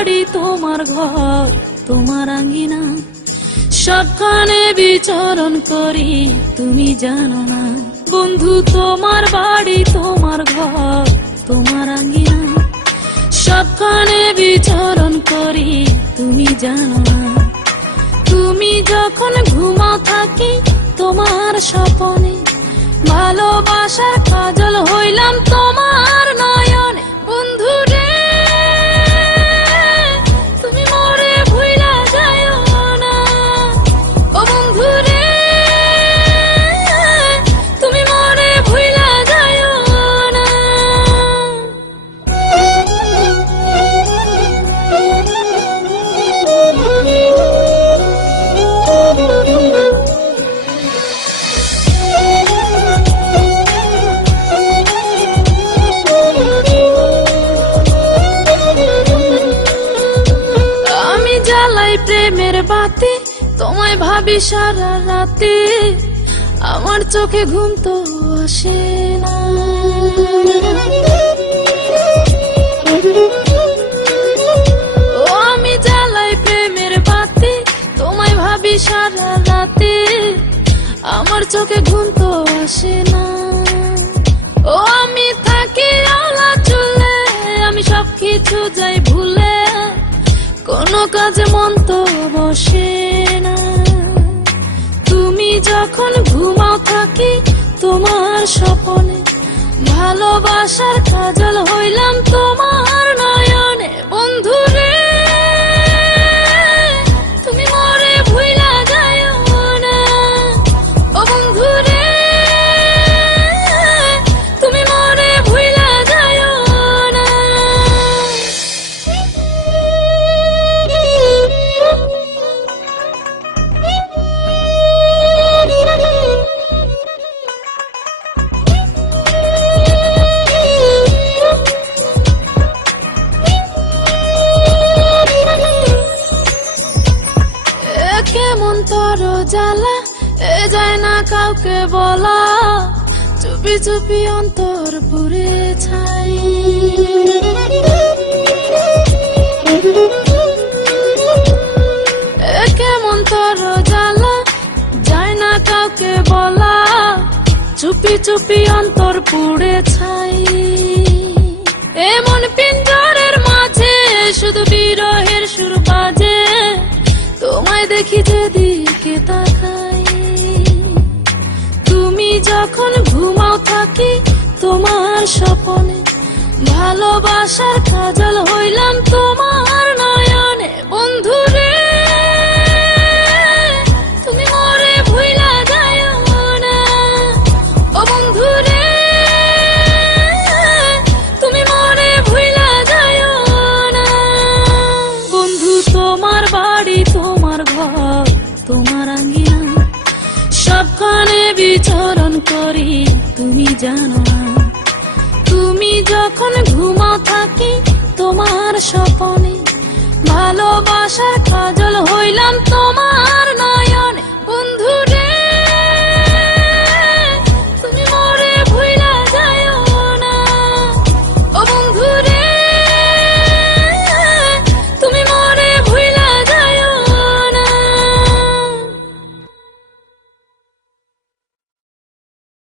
বাড়ি তোমার ঘর তোমার আঙ্গিনা, সবখানে বিচরণ করি তুমি জানো না। বন্ধু তোমার বাড়ি তোমার ঘর তোমার আঙ্গিনা, সবখানে বিচরণ করি তুমি জানো না। তুমি যখন ঘুমাও থাকি তোমার স্বপনে, ভালোবাসার কাজল হইলাম তোমার নয়নে। বন্ধু রে তুমি মরে ভুইলা যাও না, ও বন্ধু রে তুমি মরে ভুইলা যাও না। আমি জ্বালাই প্রেমের বাতি, তোমায় ভাবি সারা রাতে, আমার চোখে ঘুম তো আসে না। ও আমি জ্বালাই প্রেমের বাতি, তোমায় ভাবি সারা রাতে, আমার চোখে ঘুম তো আসে না। ও আমি থাকি আলা চুলে, আমি সবকিছু যাই ভুলে, কোনো কাজে মন তো বসে না। তুমি যখন ঘুমাও থাকি তোমার স্বপনে, ভালোবাসার কাজল হইলাম তোমার নয়নে। বন্ধু রে তুমি মরে ভুইলা যাও না, ও বন্ধু রে তুমি মরে ভুইলা যাও না। কেমন তোর জ্বালা এ যায় না কাউকে বলা, চুপি চুপি অন্তর পুরে ছাই। কেমন তোর জ্বালা যায় না কাউকে বলা, চুপি চুপি অন্তর পুড়ে ছাই। এমন পিঞ্জরের মাঝে শুধু বিরহের সুর বাজে, তোমায় দেখি যেদিকে তাকাই। তুমি যখন ঘুমাও থাকি তোমার স্বপনে, ভালোবাসার কাজল হইলাম তোমার নয়নে। বন্ধু রে তুমি মরে ভুইলা যাও না, ও বন্ধু রে তুমি মরে ভুইলা যাও না। বন্ধু তোমার বাড়ি তোমার ঘর তোমার আঙ্গিনা, সবখানে বিচরণ করি তুমি জানো না। তুমি যখন ঘুমাও থাকি তোমার স্বপনে, ভালোবাসার কাজল হইলাম তোমার না।